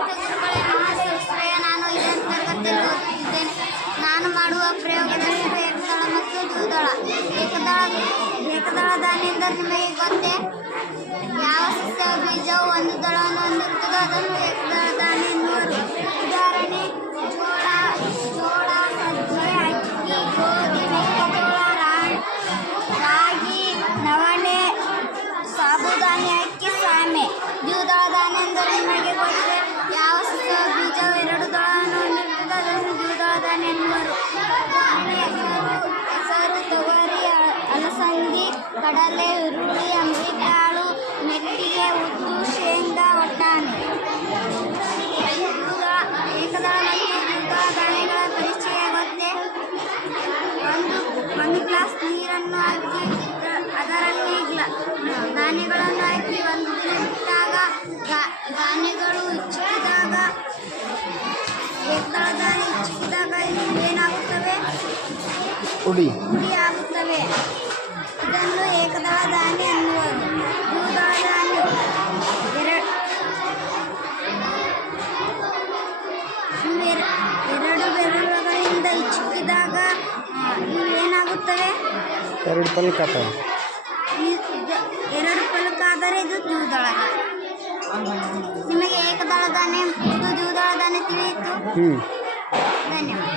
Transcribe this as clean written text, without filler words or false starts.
ನಮಸ್ತೆ ಗುರುಗಳೇ, ನನ್ನ ಹೆಸರು ಶ್ರೇಯ. ನಾನು 5ನೇ ತರಗತಿಯಲ್ಲಿ ಓದುತ್ತಿದ್ದೇನೆ. ನಾನು ಮಾಡುವ ಪ್ರಯೋಗದ ಹೆಸರು ಏಕದಳ ಮತ್ತು ದ್ವಿದಳ. ಏಕದಳ ಧಾನ್ಯ ಎಂದರೆ ನಿಮಗೆ ಗೊತ್ತೇ? ಯಾವ ಸಸ್ಯ ಬೀಜವು ಒಂದು ದಳವನ್ನು ಹೊಂದಿರುತ್ತದೋ ಅದನ್ನು ಏಕದಳ ಧಾನ್ಯ ಎನ್ನುವರು. ಉದಾಹರಣೆ: ಜೋಳ, ಸಜ್ಜೆ, ಅಕ್ಕಿ, ಗೋಧಿ, ಮೆಕ್ಕೆಜೋಳ, ರಾಗಿ, ನವಣೆ, ಸಾಬುದಾನಿ, ಅಕ್ಕಿ, ಸಾಮೆ. ದ್ವಿದಳ ಧಾನ್ಯ ಎಂದರೆ ನಿಮಗೆ ಗೊತ್ತೇ? ಯಾವ ಸಸ್ಯ ಬೀಜವು 2 ದಳವನ್ನು ಹೊಂದಿರುತ್ತದೋ ಅದನ್ನು ದ್ವಿದಳ ಧಾನ್ಯ ಎನ್ನುವರು. ಹೆಸರು, ತೊಗರಿ, ಅಲಸಂದಿ, ಕಡಲೆ, ಹುರುಳಿ, ಅಂಬಿಕಾಳು, ಮೆಟ್ಟಿಗೆ, ಉದ್ದು, ಶೇಂಗಾ, ವಟಾಣಿ. ಏಕದಳ ಮತ್ತು ದ್ವಿದಳ ಧಾನ್ಯಗಳ ಪರಿಚಯ ಗೊತ್ತೇ? ಒಂದು ಗ್ಲಾಸ್ ನೀರನ್ನು ಹಾಕಿ ಅದರಲ್ಲಿ ಧಾನ್ಯಗಳನ್ನು ಹಾಕಿ 1 ದಿನ ಬಿಟ್ಟಾಗ ಧಾನ್ಯಗಳು ಚಿಕ್ಕಿದಾಗ ಏಕದಳ ಧಾನ್ಯ ಚಿಕ್ಕಿದಾಗ ಏನಾಗುತ್ತವೆ? ಪುಡಿ ಆಗುತ್ತವೆ. ಇದನ್ನು ಏಕದಳ ಧಾನ್ಯ ಎನ್ನುವರು. ದ್ವಿದಳ ಧಾನ್ಯ ಎರಡು ಬೆರಳುಗಳಿಂದ ಚಿಕ್ಕಿದಾಗ ಏನಾಗುತ್ತವೆ? 2 ಪಲ್ಕಾತವೆ. 2 ಪಲಕಾದರೆ ಇದು ದ್ವಿದಳ. ನಿಮಗೆ ಏಕದಳ ಧಾನ್ಯ ಮತ್ತು ದ್ವಿದಳ ಧಾನ್ಯ ತಿಳಿಯಿತು? ಧನ್ಯವಾದ.